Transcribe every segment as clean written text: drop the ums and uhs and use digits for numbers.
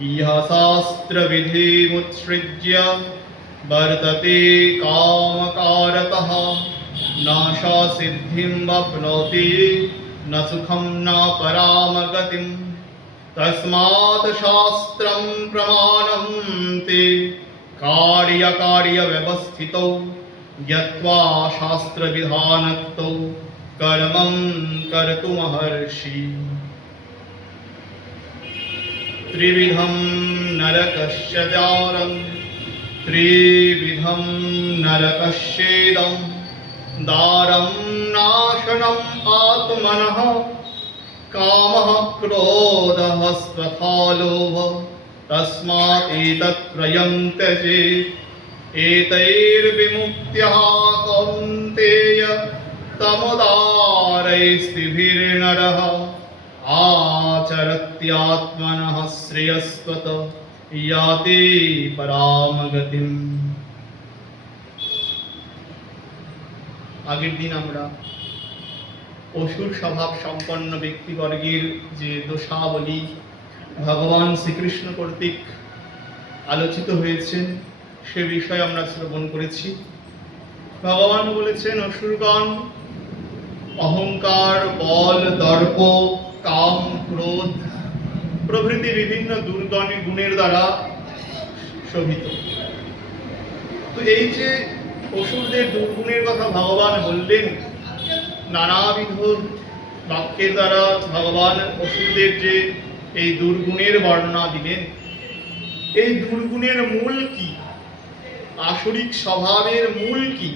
इह शास्त्रविधिमुत्सृज्य वर्तते कामकारतः न स सिद्धिं वाप्नोति न सुखं न परां गतिं तस्मात् शास्त्रं प्रमाणं ते कार्यकार्यव्यवस्थितौ ज्ञात्वा शास्त्रविधानोक्तौ कर्मं कर्तुमर्हसि। त्रिविधं नरकस्य द्वारं त्रिविधं नरकस्येदं द्वारं नाशनम् आत्मनः कामः क्रोधः तथा लोभः तस्मात् एतत्त्रयं त्यजेत् एतैर्विमुक्त्यः कौन्तेय तमोदारैस्त्रिभिर्नरः आचरत्यात्मनः श्रेयस्वत याति पराम गतिम्। আগের দিন আমরা অসুর স্বভাব সম্পন্ন ব্যক্তিবর্গের যে দোষাবলী ভগবান শ্রীকৃষ্ণ কর্তৃক আলোচিত হয়েছেন সে বিষয়ে আমরা শ্রবণ করেছি। ভগবান বলেছেন অসুরগণ অহংকার, বল, দর্প, কাম, ক্রোধ প্রভৃতি বিভিন্ন গুণের দ্বারা শোভিত। তো এই যে অসুরদের দুর্গুণের কথা ভগবান বললেন, নানাবিধ বাক্যের দ্বারা ভগবান অসুরদের যে এই দুর্গুণের বর্ণনা দিলেন, এই দুর্গুণের মূল কি, আসরিক স্বভাবের মূল কি?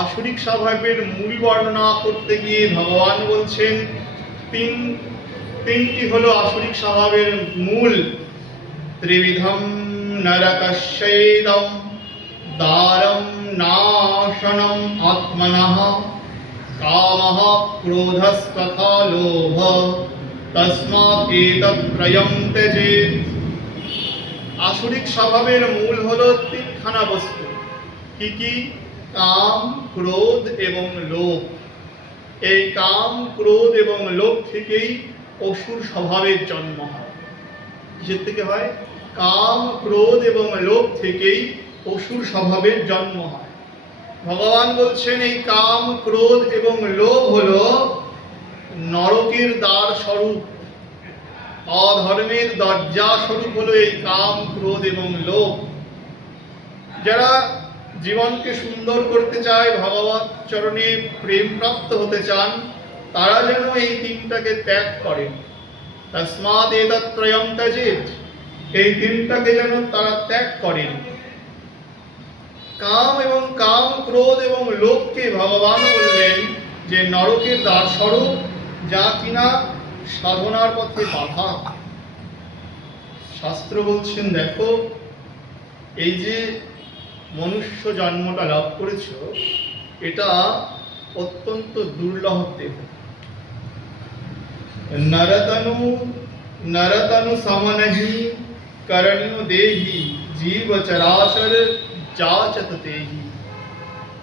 আসরিক স্বভাবের মূল বর্ণনা করতে গিয়ে ভগবান বলছেন তিনটি হলো আসরিক স্বভাবের মূল। ত্রিবিধম নরকস্যেদম দ্বারম নাশনম আত্মনঃ কামঃ ক্রোধস্তথা লোভঃ তস্মাৎ এতত্ত্রয়ং ত্যজেৎ। আসরিক স্বভাবের মূল হলো তিনখানা বস্তু। কি কি? কাম, ক্রোধ এবং লোভ। এই কাম, ক্রোধ এবং লোভ থেকেই অসুর স্বভাবের জন্ম হয়। কিসের থেকে হয়? কাম, ক্রোধ এবং লোভ থেকেই অসুর স্বভাবের জন্ম হয়। ভগবান বলছেন এই কাম, ক্রোধ এবং লোভ হলো নরকের দ্বার স্বরূপ, অধর্মের দরজা স্বরূপ হলো এই কাম, ক্রোধ এবং লোভ। যারা জীবনকে সুন্দর করতে চায়, ভগবত চরণে প্রেম প্রাপ্ত হতে চান, তারা যেন এই তিনটাকে ত্যাগ করেন। তস্মাৎ এতত্ত্রয়ং ত্যজেৎ, এই তিনটাকে যেন তারা ত্যাগ করেন। কাম এবং কাম, ক্রোধ এবং লোভকে ভগবান বললেন যে নরকের দ্বার স্বরূপ, যা কিনা সাধনার পথে বাধা। শাস্ত্র বলছেন, দেখো এই যে মনুষ্য জন্মটা লাভ করেছ, এটা অত্যন্ত দুর্লভ দেহ। নরতনু সমনহি করণীয় দেহি জীব চরাচর যাচত দেহি।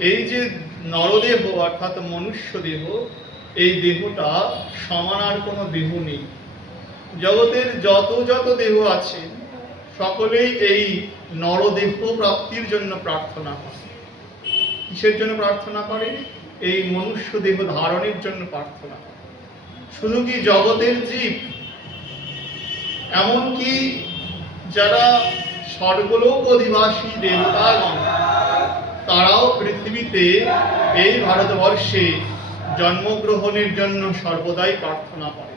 এই যে নরদেহ অর্থাৎ মনুষ্য দেহ, এই দেহটা সমান আর কোনো দেহ নেই। জগতের যত যত দেহ আছে সকলেই এই নরদেহ প্রাপ্তির জন্য প্রার্থনা করে। কিসের জন্য প্রার্থনা করে? এই মনুষ্য দেহ ধারণের জন্য প্রার্থনা করে। শুধু কি জগতের জীব, এমনকি যারা স্বর্গলোক অধিবাসী দেবতাগণ, তারাও পৃথিবীতে এই ভারতবর্ষে জন্মগ্রহণের জন্য সর্বদাই প্রার্থনা করে,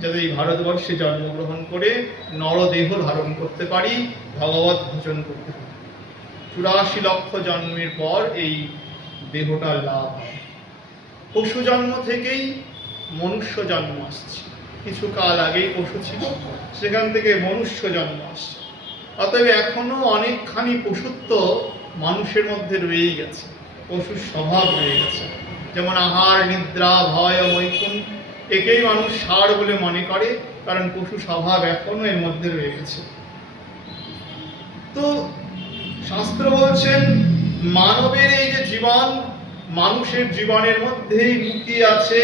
যাতে এই ভারতবর্ষে জন্মগ্রহণ করে নরদেহ ধারণ করতে পারি, ভগবত ভজন করতে পারি। 84 লক্ষ জন্মের পর এই দেহটার লাভ হয়। পশু জন্ম থেকেই মনুষ্য জন্ম আসছে। কিছু কাল আগেই পশু ছিল, সেখান থেকে মনুষ্য জন্ম আসছে। অতএব এখনো অনেকখানি পশুত্ব মানুষের মধ্যে রয়েই গেছে, পশুর স্বভাব রয়ে গেছে। যেমন আহার, নিদ্রা, ভয়, মৈথুন, একেই মানুষ সার বলে মনে করে, কারণ পশু স্বভাব এখনো এর মধ্যে রয়ে গেছে। তো শাস্ত্র বলছেন মানবের এই যে জীবন, মানুষের জীবনের মধ্যেই লুকিয়ে আছে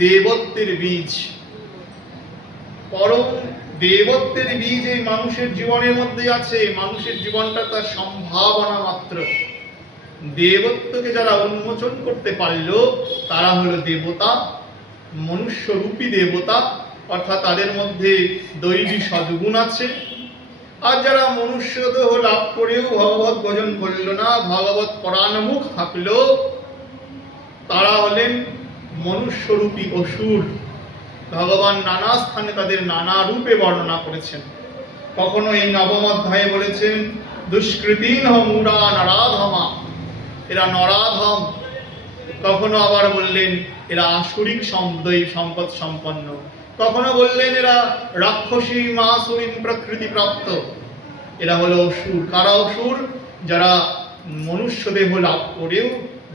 দেবত্বের বীজ। পরম দেবত্বের বীজ এই মানুষের জীবনের মধ্যে আছে। মানুষের জীবনটা তার সম্ভাবনা মাত্র। দেবত্বকে যারা উন্মোচন করতে পারল তারা হলো দেবতা, মনুষ্যরূপী দেবতা, অর্থাৎ তাদের মধ্যে দৈবী সদ্গুণ আছে। আর যারা মনুষ্য দেহ লাভ করেও ভগবত ভজন করল না, ভগবত পরাণমুখ থাকলো, তারা হলেন মনুষ্যরূপী অসুর। ভগবান নানা স্থানে তাদের নানা রূপে বর্ণনা করেছেন। কখনো এই নবম অধ্যায়ে বলেছেন দুষ্কৃতিন মূঢ়া নরাধমা, এরা নরাধম। কখনো আবার বললেন এরা আসুরিক সম্পদ সম্পন্ন। কখনো বললেন এরা রাক্ষসী মাসুরীম প্রকৃতি প্রাপ্ত। এরা হলো অসুর। কারা অসুর? যারা মনুষ্য দেহ লাভ করেও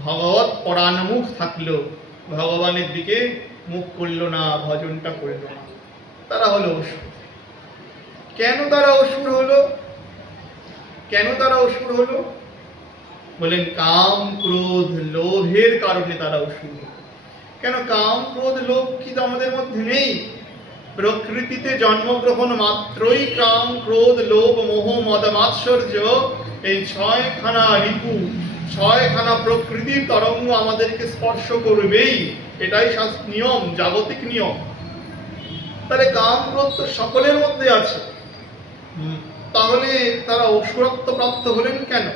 ভগবত পরাণমুখ থাকলো, ভগবানের দিকে মুখ করল না, ভজনটা করল না, তারা হলো অসুর। কেন তারা অসুর হলো? কেন তারা অসুর হলো? বলেন কাম ক্রোধ লোভের কারণে তারা অসুর হলো। কেন কাম ক্রোধ লোভ কি আমাদের মধ্যে নেই? প্রকৃতিতে জন্মগ্রহণ মাত্রই কাম ক্রোধ লোভ মোহ মদ মাৎসর্য, এই ছয়খানা রিপু, ছয়খানা প্রকৃতির তরঙ্গ আমাদেরকে স্পর্শ করবেই। এটাই নিয়ম, জাগতিক নিয়ম। তাহলে কাম ক্রোধ তো সকলের মধ্যে আছে, তাহলে তারা অসুরত্ব প্রাপ্ত হলেন কেন?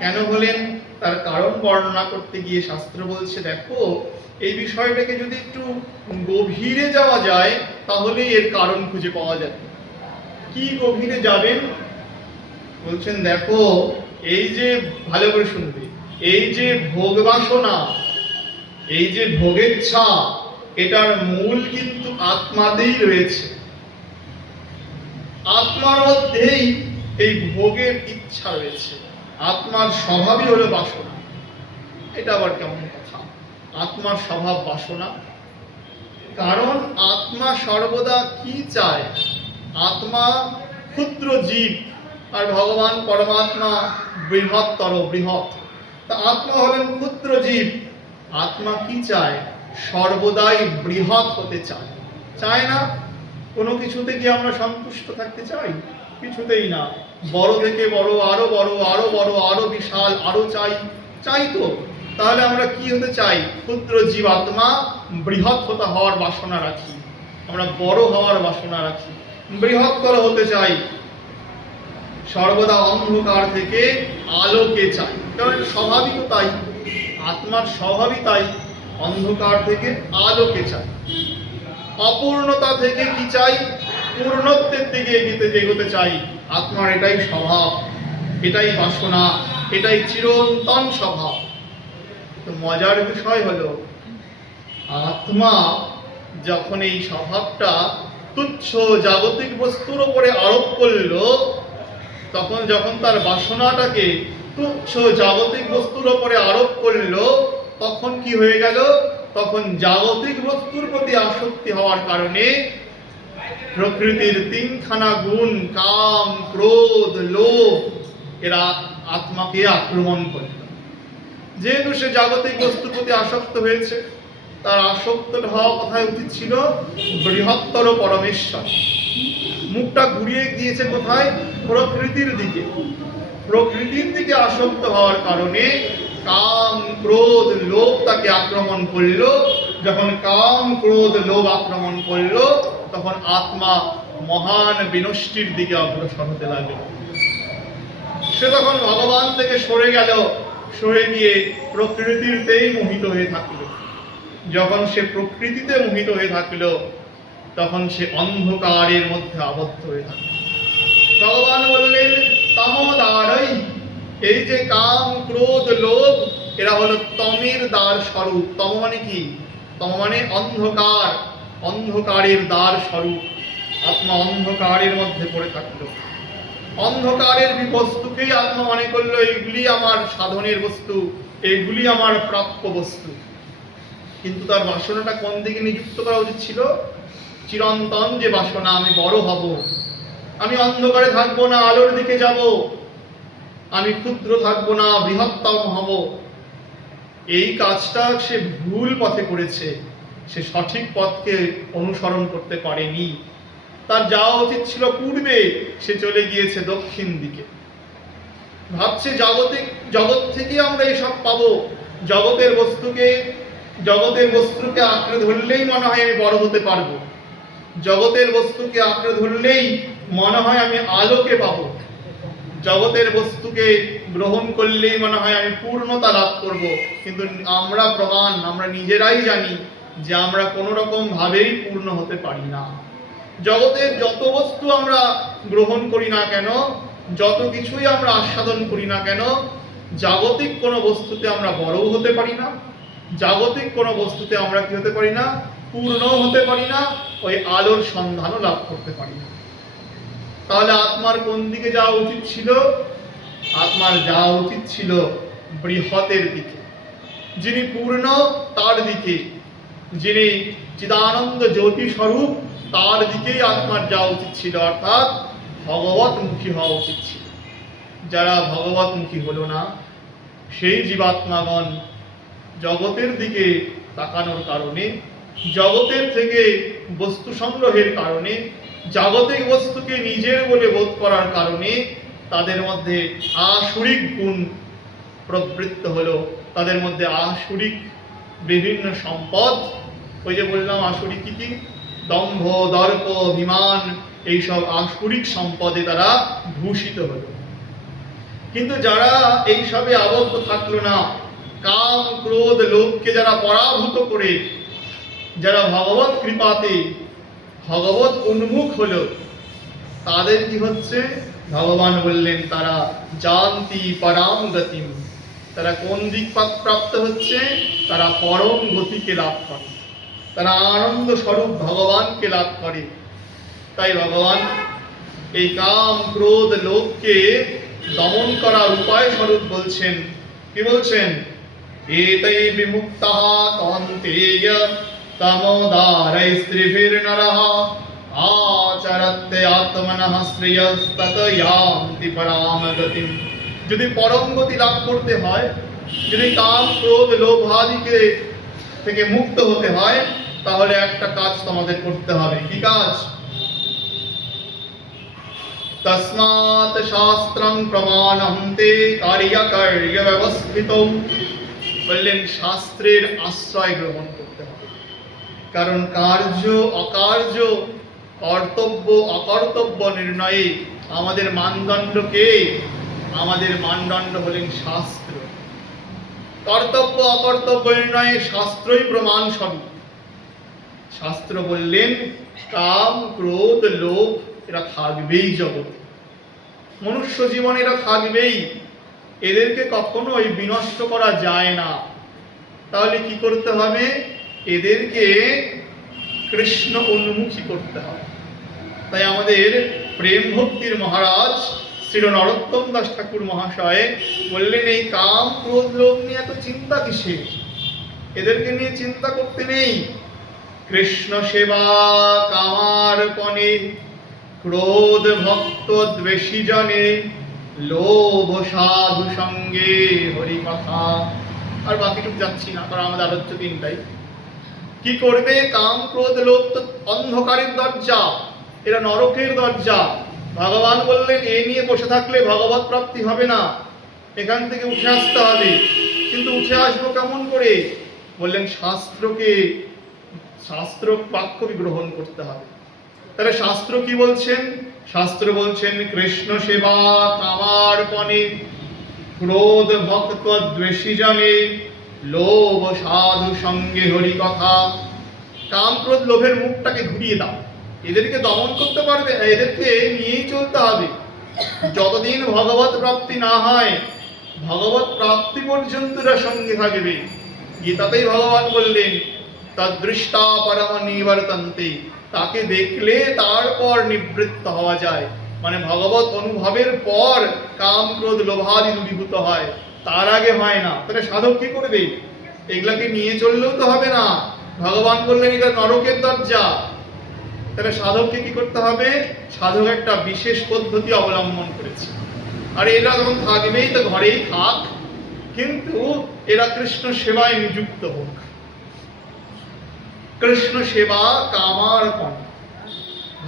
কেন হলেন তার কারণ বর্ণনা করতে গিয়ে শাস্ত্র বলছে, দেখো এই বিষয়টাকে যদি একটু গভীরে যাওয়া যায় তাহলে এর কারণ খুঁজে পাওয়া যাবে। কি গভীরে যাবেন? বলছেন দেখো, এই যে ভালো করে শুনবে, এই যে ভোগ বাসনা, এই যে ভোগেচ্ছা, এটার মূল কিন্তু আত্মাতেই রয়েছে। আত্মার মধ্যেই এই ভোগের ইচ্ছা রয়েছে। আত্মার স্বভাবই হলো বাসনা। এটা আবার কেমন কথা? আত্মার স্বভাব বাসনা। কারণ আত্মা সর্বদা কি চায়? আত্মা ক্ষুদ্র জীব আর ভগবান পরমাত্মা বৃহত্তর, বৃহৎ। তা আত্মা হলেন ক্ষুদ্র জীব। আত্মা কি চায়? সর্বদাই বৃহৎ হতে চায়। চায় না? কোনো কিছুতে কি আমরা সন্তুষ্ট থাকতে চাই? কিছুতেই না। বড় থেকে বড়, আরো বড়, আরো বড়, আরো বিশাল, আরো চাই। চাই তো? তাহলে আমরা কি হতে চাই? ক্ষুদ্র জীব আত্মা বৃহৎ হওয়ার বাসনা রাখি। আমরা বড় হওয়ার বাসনা রাখি, বৃহত্তর হতে চাই। সর্বদা অন্ধকার থেকে আলোকে চাই, কারণ স্বাভাবিক তাই, আত্মার স্বভাবই তাই। অন্ধকার থেকে আলোকে চাই। অপূর্ণতা থেকে কি চাই? পূর্ণত্বের দিকে এগোতে চাই। আত্মার এটাই স্বভাব, এটাই বাসনা, এটাই চিরন্তন স্বভাব। তো মজার বিষয় হলো, আত্মা যখন এই স্বভাবটা তুচ্ছ জাগতিক বস্তুর উপরে আরোপ করলো, তখন যখন তার বাসনাটাকে তুচ্ছ জাগতিক বস্তুর উপরে আরোপ করলো, তখন কি হয়ে গেল? তখন জাগতিক বস্তুর প্রতি আসক্তি হওয়ার কারণে প্রকৃতির তিনখানা গুণ, কাম ক্রোধ লোভ, এরা আত্মাকে আক্রমণ করল। যেহেতু সে জাগতিক বস্তুর প্রতি আসক্ত হয়েছে, তার আসক্ত হওয়া কোথায় উচিত ছিল? বৃহত্তর পরমেশ্বর। মুখটা ঘুরিয়ে দিয়েছে কোথায়? প্রকৃতির দিকে। প্রকৃতির দিকে আসক্ত হওয়ার কারণে কাম ক্রোধ লোভ তাকে আক্রমণ করল। যখন কাম ক্রোধ লোভ আক্রমণ করল, তখন আত্মা মহান বিনষ্টির দিকে অগ্রসর হতে লাগলো। সে তখন ভগবান থেকে সরে গেল, সরে গিয়ে প্রকৃতিতেই মোহিত হয়ে থাকলো। যখন সে প্রকৃতিতে মোহিত হয়ে থাকলো, তখন সে অন্ধকারের মধ্যে আবদ্ধ হয়ে থাকলো। ভগবান বললেন তমোদ্বারৈ, এই যে কাম ক্রোধ লোভ, এরা হলো তমের দ্বার স্বরূপ। তম মানে কি? তম মানে অন্ধকার, অন্ধকারের দ্বার স্বরূপ। আত্মা অন্ধকারের মধ্যে পড়ে থাকলো। অন্ধকারের বস্তুকেই আত্মা মনে করলো এইগুলি আমার সাধনের বস্তু, এইগুলি আমার প্রাপ্য বস্তু। কিন্তু তার বাসনাটা কোন দিকে নিযুক্ত করা উচিত ছিল? চিরন্তন যে বাসনা, আমি বড় হব, আমি অন্ধকারে থাকবো না, আলোর দিকে যাব, আমি ক্ষুদ্র থাকবো না, বৃহত্তম হব। এই কাজটা সে ভুল পথে করেছে, সে সঠিক পথকে অনুসরণ করতে পারেনি। তার যাওয়া উচিত ছিল পূর্বে, সে চলে গিয়েছে দক্ষিণ দিকে। ভাবছে জগৎ থেকে আমরা এসব পাবো, জগতের বস্তুকে আঁকড়ে ধরলেই মনে হয় আমি বড় হতে পারবো, জগতের বস্তুকে আঁকড়ে ধরলেই মনে হয় আমি আলোকে পাবো, জগতের বস্তুকে গ্রহণ করলেই মনে হয় আমি পূর্ণতা লাভ করব। কিন্তু আমরা নিজেরাই জানি যে আমরা কোনো রকম ভাবেই পূর্ণ হতে পারি না। জগতের যত বস্তু আমরা গ্রহণ করি না কেন, যত কিছুই আমরা আস্বাদন করি না কেন, জাগতিক কোনো বস্তুতে আমরা বড়ও হতে পারি না, জাগতিক কোনো বস্তুতে আমরা কি হতে পারি না, পূর্ণও হতে পারি না, ওই আলোর সন্ধানও লাভ করতে পারি না। তাহলে আত্মার কোন দিকে যাওয়া উচিত ছিল? আত্মার যাওয়া উচিত ছিল বৃহতের দিকে, যিনি পূর্ণ তার দিকে, যিনি চিদানন্দ জ্যোতি স্বরূপ তার দিকেই আত্মার যাওয়া উচিত ছিল, অর্থাৎ ভগবতমুখী হওয়া উচিত ছিল। যারা ভগবতমুখী হলো না, সেই জীবাত্মাগণ জগতের দিকে তাকানোর কারণে, জগতের থেকে বস্তু সংগ্রহের কারণে, জাগতিক বস্তুকে নিজের বলে বোধ করার কারণে তাদের মধ্যে আসুরিক গুণ প্রবৃত্ত হলো, তাদের মধ্যে আসুরিক বিভিন্ন সম্পদ, ওই যে বললাম আসুরিক কি, দম্ভ, দর্প, অভিমান, এইসব আসুরিক সম্পদে তারা ভূষিত হলো। কিন্তু যারা এইসবে আবদ্ধ থাকলো না, কাম, ক্রোধ, লোভকে যারা পরাভূত করে, যারা ভগবত কৃপাতে ভগবত উন্মুখ হলো, তাদের কি হচ্ছে? ভগবান বললেন তারা জানতি পরাম গতিম। তারা কোন দিক প্রাপ্ত হচ্ছে? তারা পরম গতিকে লাভ করে, তারা আনন্দ স্বরূপ ভগবানকে লাভ করে। তাই ভগবান এই কাম, ক্রোধ, লোভকে দমন করার উপায় স্বরূপ বলছেন। কি বলছেন? এতৈ বিমুক্তঃ কৌন্তেয় তমোদারৈস্ত্রিভির্নরঃ আচরতে আত্মনঃ শ্রেয়স্তত ইয়ান্তি পরাম গতিম। যদি পরম গতি লাভ করতে হয়, যদি কাম, ক্রোধ, লোভাদিকে থেকে মুক্ত হতে হয়, তাহলে একটা কাজ তোমাদের করতে হবে। কি কাজ? তস্মাৎ শাস্ত্রং প্রমাণং তে কার্য ব্যবস্থিতৌ। বললেন শাস্ত্রের আশ্রয় গ্রহণ করতে হবে, কারণ কার্য অকার্য, কর্তব্য অকর্তব্য নির্ণয়ে আমাদের মানদণ্ড কে? আমাদের মানদণ্ড হলেন শাস্ত্র। কর্তব্য অকর্তব্য নির্ণয়ে শাস্ত্রই প্রমাণ স্বরূপ। শাস্ত্র বললেন কাম, ক্রোধ, লোভ এরা থাকবেই জগতে, মনুষ্য জীবনে এরা থাকবেই, এদেরকে কখনোই বিনষ্ট করা যায় না। তাহলে কি করতে হবে? এদেরকে কৃষ্ণ উন্মুখী করতে হবে। তাই আমাদের প্রেম ভক্তির মহারাজ শ্রী নরোত্তম দাস ঠাকুর মহাশয় বললেন এই কাম, ক্রোধ, লোভ নিয়ে এত চিন্তা কিসের? এদেরকে নিয়ে চিন্তা করতে নেই। কৃষ্ণ সেবা কামার্পণে, ক্রোধ ভক্ত দ্বেষী জনে, লোভ সাধু সঙ্গে হরি কথা। আর বাকিটুকু যাচ্ছি না, কারণ আমাদের আলোচ্য দিনটাই। কি করবে? কাম, ক্রোধ, লোভ তো অন্ধকারের দরজা, এরা নরকের দরজা। ভগবান বললেন এ নিয়ে বসে থাকলে ভগবত প্রাপ্তি হবে না, এখান থেকে উঠে আসতে হবে। কিন্তু উঠে আসবো কেমন করে? বললেন শাস্ত্র বাক্যকে গ্রহণ করতে হবে। তাহলে শাস্ত্র কি বলছেন? শাস্ত্র বলছেন কৃষ্ণ সেবা কামার্পণে, ক্রোধ ভক্ত দ্বেষী জনে, লোভ সাধু সঙ্গে হরি কথা। কাম, ক্রোধ, লোভের মুখটাকে ঘুরিয়ে দাও, এদেরকে দমন করতে পারবে, এদেরকে নিয়েই চলতে হবে। যতদিন ভগবত প্রাপ্তি না হয়, ভগবত প্রাপ্তি পর্যন্ত এরা সঙ্গে থাকবে। গীতাতেই ভগবান বললেন তদৃষ্টা পরম নিবর্তন্তে, তাকে দেখলে তারপর নিবৃত্ত হওয়া যায়। মানে ভগবত অনুভবের পর কাম, ক্রোধ, লোভাদি দূরীভূত হয়, তার আগে হয় না। তাহলে সাধক কি করবে? এগুলাকে নিয়ে চললেও তো হবে না। ভগবান বললেন এটা নরকের দরজা। তাহলে সাধককে কি করতে হবে? সাধক একটা বিশেষ পদ্ধতি অবলম্বন করেছে। আর এরা যখন থাকবেই তো ঘরেই থাক, কিন্তু এরা কৃষ্ণ সেবায় নিযুক্ত হোক। কৃষ্ণ সেবা কামার্পণ।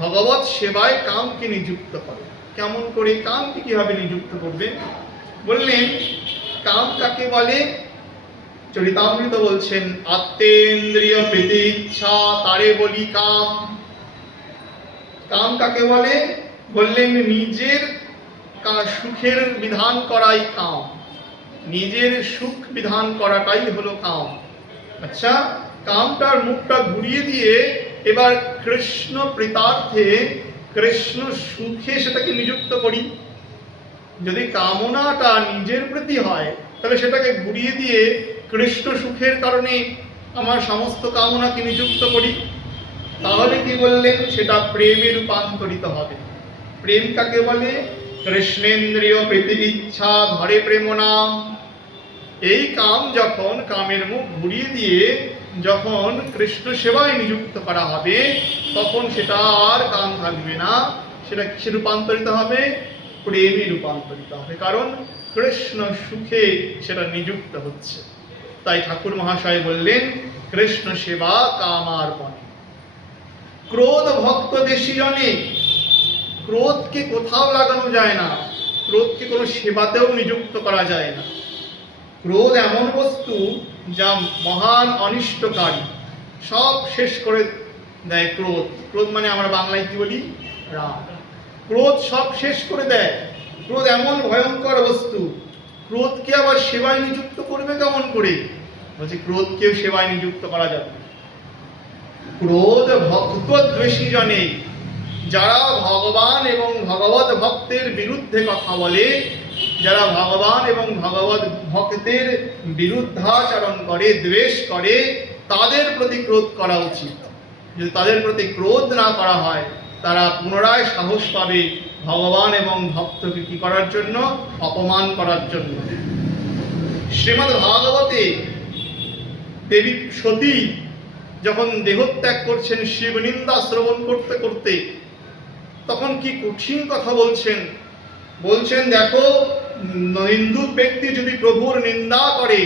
ভগবত সেবায় কামকে নিযুক্ত করে। কেমন করে? কামকে কিভাবে নিযুক্ত করবে? বললেন কাম কাকে বলে? চরিতামৃত বলছেন আত্মেন্দ্রিয় প্রীতি ইচ্ছা তারে বলি কাম। কাম কাকে বলে? বললেন নিজের সুখের বিধান করাই কাম, নিজের সুখ বিধান করাটাই হলো কাম। আচ্ছা, কামটার মুখটা ঘুরিয়ে দিয়ে এবার কৃষ্ণ প্রীতার্থে, কৃষ্ণ সুখে সেটাকে নিযুক্ত করি। যদি কামনাটা নিজের প্রতি হয় তাহলে সেটাকে ঘুরিয়ে দিয়ে কৃষ্ণ সুখের কারণে আমার সমস্ত কামনাকে নিযুক্ত করি, তাহলে কি বললেন? সেটা প্রেমে রূপান্তরিত হবে। প্রেম কাকে বলে? কৃষ্ণেন্দ্রিয় প্রীতি ইচ্ছা ধরে প্রেম নাম। এই কাম যখন, কামের মুখ ঘুরিয়ে দিয়ে যখন কৃষ্ণ সেবায় নিযুক্ত করা হবে, তখন সেটা আর কাম থাকবে না, সেটা কিসে রূপান্তরিত হবে? প্রেমে রূপান্তরিত হবে, কারণ কৃষ্ণ সুখে সেটা নিযুক্ত হচ্ছে। তাই ঠাকুর মহাশয় বললেন কৃষ্ণ সেবা কামার্পণে। ক্রোধ ভক্ত দেশী জনে, ক্রোধকে কোথাও লাগানো যায় না, ক্রোধকে কোনো সেবাতেও নিযুক্ত করা যায় না। ক্রোধ এমন বস্তু যা মহান অনিষ্টকারী, সব শেষ করে দেয় ক্রোধ। ক্রোধ মানে আমরা বাংলায় কি বলি? রাগ। ক্রোধ সব শেষ করে দেয়। ক্রোধ এমন ভয়ঙ্কর বস্তু, ক্রোধকে আবার সেবায় নিযুক্ত করবে কেমন করে? বলছে ক্রোধকেও সেবায় নিযুক্ত করা যাবে। ক্রোধ ভক্ত দ্বেষী জনে, যারা ভগবান এবং ভগবত ভক্তের বিরুদ্ধে কথা বলে, যারা ভগবান এবং ভগবত ভক্তের বিরুদ্ধাচরণ করে, দ্বেষ করে, তাদের প্রতি ক্রোধ করা উচিত। যদি তাদের প্রতি ক্রোধ না করা হয়, তারা পুনরায় সাহস পাবে ভগবান এবং ভক্তকে কি করার জন্য? অপমান করার জন্য। শ্রীমদ্ ভাগবতে দেবী সতী যখন দেহত্যাগ করছেন শিব নিন্দা শ্রবণ করতে করতে, তখন কি কঠিন কথা বলছেন। বলছেন দেখো, হিন্দু ব্যক্তি যদি প্রভুর নিন্দা করে,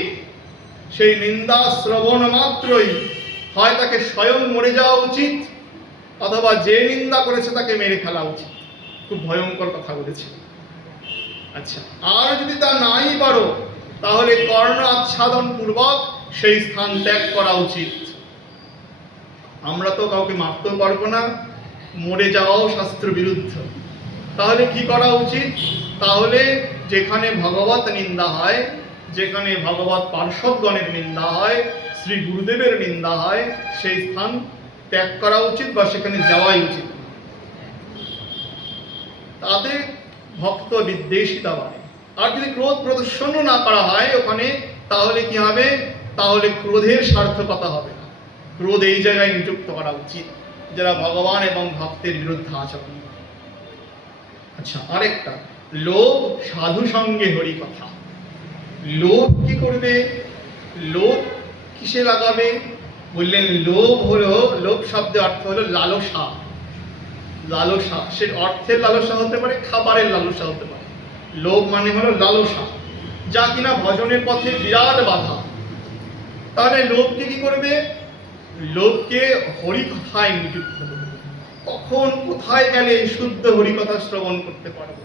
সেই নিন্দা শ্রবণ মাত্রই হয় তাকে স্বয়ং মরে যাওয়া উচিত, অথবা যে নিন্দা করেছে তাকে মেরে ফেলা উচিত। খুব ভয়ঙ্কর কথা বলেছে। আচ্ছা, আর যদি তা নাই পারো, তাহলে কর্ণ আচ্ছাদন পূর্বক সেই স্থান ত্যাগ করা উচিত। আমরা তো কাউকে মারতেও পারবো না, মরে যাওয়াও শাস্ত্র বিরুদ্ধ। তাহলে কি করা উচিত? তাহলে যেখানে ভগবত নিন্দা হয়, যেখানে ভগবত পার্শ্বদগণের নিন্দা হয়, শ্রী গুরুদেবের নিন্দা হয়, সেই স্থান ত্যাগ করা উচিত বা সেখানে যাওয়াই উচিত। তাতে ভক্ত বিদ্বেষিতা বাড়ে। আর যদি ক্রোধ প্রদর্শনও না করা হয় ওখানে, তাহলে কি হবে? তাহলে ক্রোধের সার্থকতা হবে না। ক্রোধ এই জায়গায় নিযুক্ত করা উচিত যারা ভগবান এবং ভক্তের বিরুদ্ধে আচরণ করে। আচ্ছা, আরেকটা, লোভ সাধু সঙ্গে হরি কথা। লোভ কি করবে? লোভ কিসে লাগাবে? বললেন লোভ হলো, লোভ শব্দের অর্থ হলো লালসা। লালসা, সে অর্থের লালসা হতে পারে, খাবারের লালসা হতে পারে। লোভ মানে হলো লালসা, যা কিনা ভজনের পথে বিরাট বাধা। তাহলে লোভকে কি করবে? লোভকে হরিকথায় নিযুক্ত করবে। কখন কোথায় গেলে শুদ্ধ হরিকথা শ্রবণ করতে পারবো,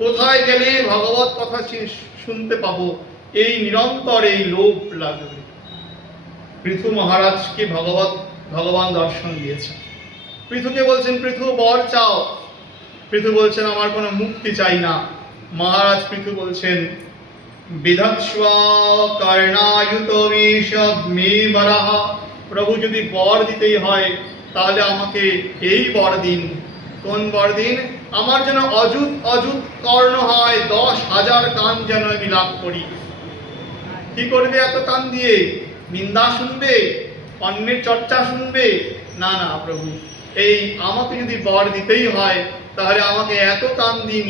কোথায় গেলে ভগবত কথা শুনতে পাবো, এই নিরন্তর এই লোভ লাগবে। পৃথু মহারাজকে ভগবান দর্শন দিয়েছেন। পৃথুকে বলছেন পৃথু বর চাও। পৃথু বলছেন আমার কোনো মুক্তি চাই না। মহারাজ পৃথু বলছেন বিধৎস্ব কর্ণায়ুত মে বরাহ। প্রভু যদি বর দিতেই হয় তাহলে আমাকে এই বর দিন। কোন বর দিন? আমার যেন অযুত অযুত কর্ণ হয়, 10,000 কান যেন আমি লাভ করি। কি করবে এত কান দিয়ে? নিন্দা শুনবে, অন্যের চর্চা শুনবে? না না প্রভু, এই আমাকে যদি বর দিতেই হয় তাহলে আমাকে এত কান দিন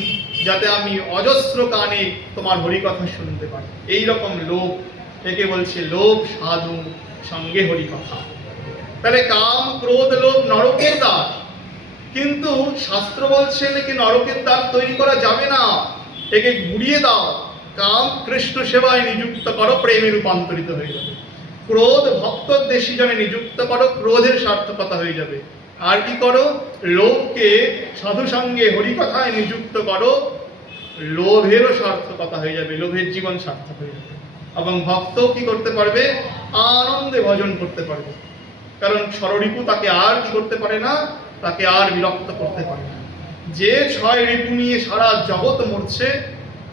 যাতে আমি অজস্র কানে তোমার হরিকথা শুনতে পারি। এইরকম লোভ, একে বলছে লোভ সাধু সঙ্গে হরিকথা। তাহলে কাম ক্রোধ লোভ নরকের দ্বার, কিন্তু শাস্ত্র বলছে নাকি নরকের দ্বার তৈরি করা যাবে না, একে ঘুরিয়ে দাও। কাম কৃষ্ণ সেবায় নিযুক্ত করো, প্রেমে রূপান্তরিত হয়ে যাবে। ক্রোধ ভক্ত দেশী জনে নিযুক্ত করো, ক্রোধের সার্থকতা হয়ে যাবে। আর কি করো? লোভকে সাধু সঙ্গে হরিকথায় নিযুক্ত করো, লোভেরও সার্থকতা হয়ে যাবে, লোভের জীবন সার্থক হয়ে যাবে। এবং ভক্ত কি করতে পারবে? আনন্দে ভজন করতে পারবে। কারণ ষড়রিপু তাকে আর কি করতে পারে না, তাকে আর বিরক্ত করতে পারে না। যে 6 রিপু নিয়ে সারা জগৎ মরছে,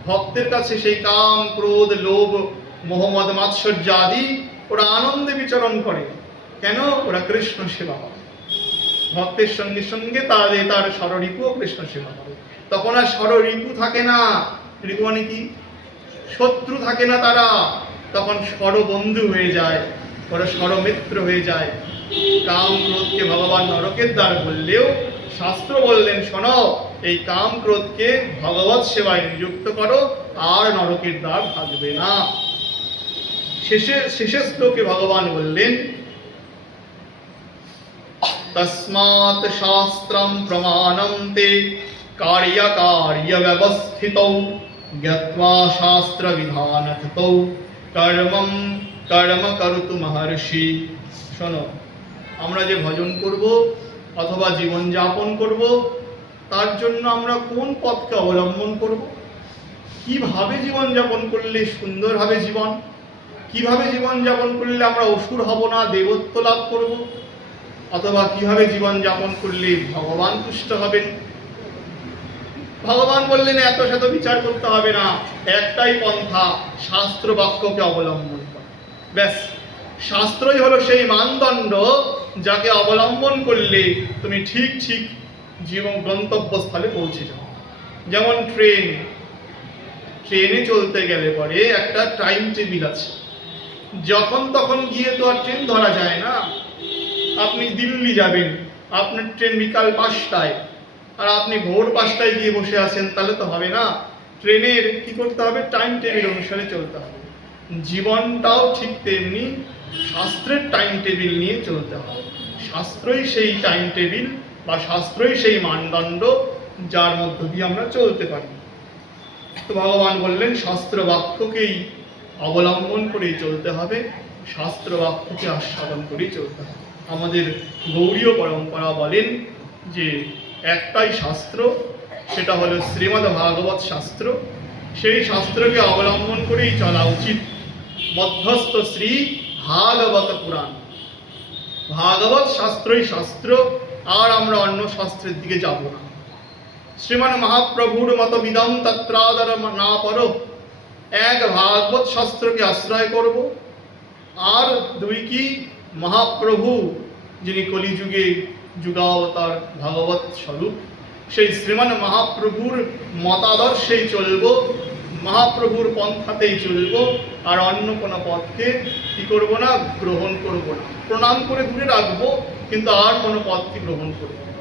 ভক্তের কাছে সেই কাম, ক্রোধ, লোভ, মোহাম্মদ, মাৎসর্য আদি ওরা আনন্দে বিচরণ করে। কেন? ওরা কৃষ্ণ সেবা করে। ভক্তের সঙ্গে সঙ্গে তার ষড়রিপু কৃষ্ণ সেবা করে। তখন আর ষড়রিপু থাকে না। রিপু মানে কি? শত্রু থাকে না তারা, তখন ষড়বন্ধু হয়ে যায়, ওরা ষড়মিত্র হয়ে যায়। কাম ক্রোধকে ভগবান নরকের দ্বার বললেও শাস্ত্র বললেন, শোনো, এই কাম ক্রোধকে ভগবত সেবায় নিযুক্ত করো, আর নরকের দ্বার থাকবে না। শেষে শ্লোকে ভগবান বললেন, তস্মাৎ শাস্ত্রম প্রমাণম তে কার্য ব্যবস্থিতৌ জ্ঞাত্বা শাস্ত্র বিধানতৌ কর্ম করতু মহর্ষি। শোনো, আমরা যে ভজন করব অথবা জীবন যাপন করব, তার জন্য আমরা কোন পথকে অবলম্বন করব? কিভাবে জীবন যাপন করলে সুন্দর হবে জীবন? কিভাবে জীবন যাপন করলে আমরা অসুর হব না, দেবত্ব লাভ করব? অথবা কিভাবে জীবন যাপন করলে ভগবান তুষ্ট হবেন? ভগবান বললেন, এত শত বিচার করতে হবে না, একটাই পন্থা, শাস্ত্র বাক্যকে অবলম্বন করা। ব্যাস, শাস্ত্রই হলো সেই মানদণ্ড যাকে অবলম্বন করলে তুমি ঠিক জীবন গন্তব্যস্থলে পৌঁছে যাও। যেমন ট্রেনে চলতে গেলে পরে একটা টাইম টেবিল আছে। যখন তখন গিয়ে তো আর ট্রেন ধরা যায় না। আপনি দিল্লি যাবেন, আপনার ট্রেন বিকাল 5টায়, আর আপনি ভোর 5টায় গিয়ে বসে আছেন, তাহলে তো হবে না। ট্রেনের কি করতে হবে? টাইম টেবিল অনুসারে চলতে হবে। জীবনটাও ঠিক তেমনি, শাস্ত্রের টাইম টেবিল নিয়ে চলতে হবে। শাস্ত্রই সেই টাইম টেবিল বা শাস্ত্রই সেই মানদণ্ড যার মধ্য দিয়ে আমরা চলতে পারি। তো ভগবান বললেন, শাস্ত্র বাক্যকেই অবলম্বন করেই চলতে হবে, শাস্ত্র বাক্যকে আস্বাদন করেই চলতে হবে। আমাদের গৌড়ীয় পরম্পরা বলেন যে একটাই শাস্ত্র, সেটা হলো শ্রীমদ্ ভাগবত শাস্ত্র। সেই শাস্ত্রকে অবলম্বন করেই চলা উচিত। মধ্যস্থ শ্রী ভাগবত পুরাণ, ভাগবত শাস্ত্রই শাস্ত্র, আর আমরা অন্য শাস্ত্রের দিকে যাব না। শ্রীমান মহাপ্রভুর মত বিদম তত্রাদর না পর, এক ভাগবত শাস্ত্রকে আশ্রয় করব, আর 2 কি? মহাপ্রভু যিনি কলিযুগে যুগাবতার ভগবত স্বরূপ, সেই শ্রীমান মহাপ্রভুর মতাদর্শেই চলব, মহাপ্রভুর পন্থাতেই চলব, আর অন্য কোনো পথকে কি করব না? গ্রহণ করব না। প্রণাম করে দূরে রাখবো, কিন্তু আর কোনো পথকে গ্রহণ করব না।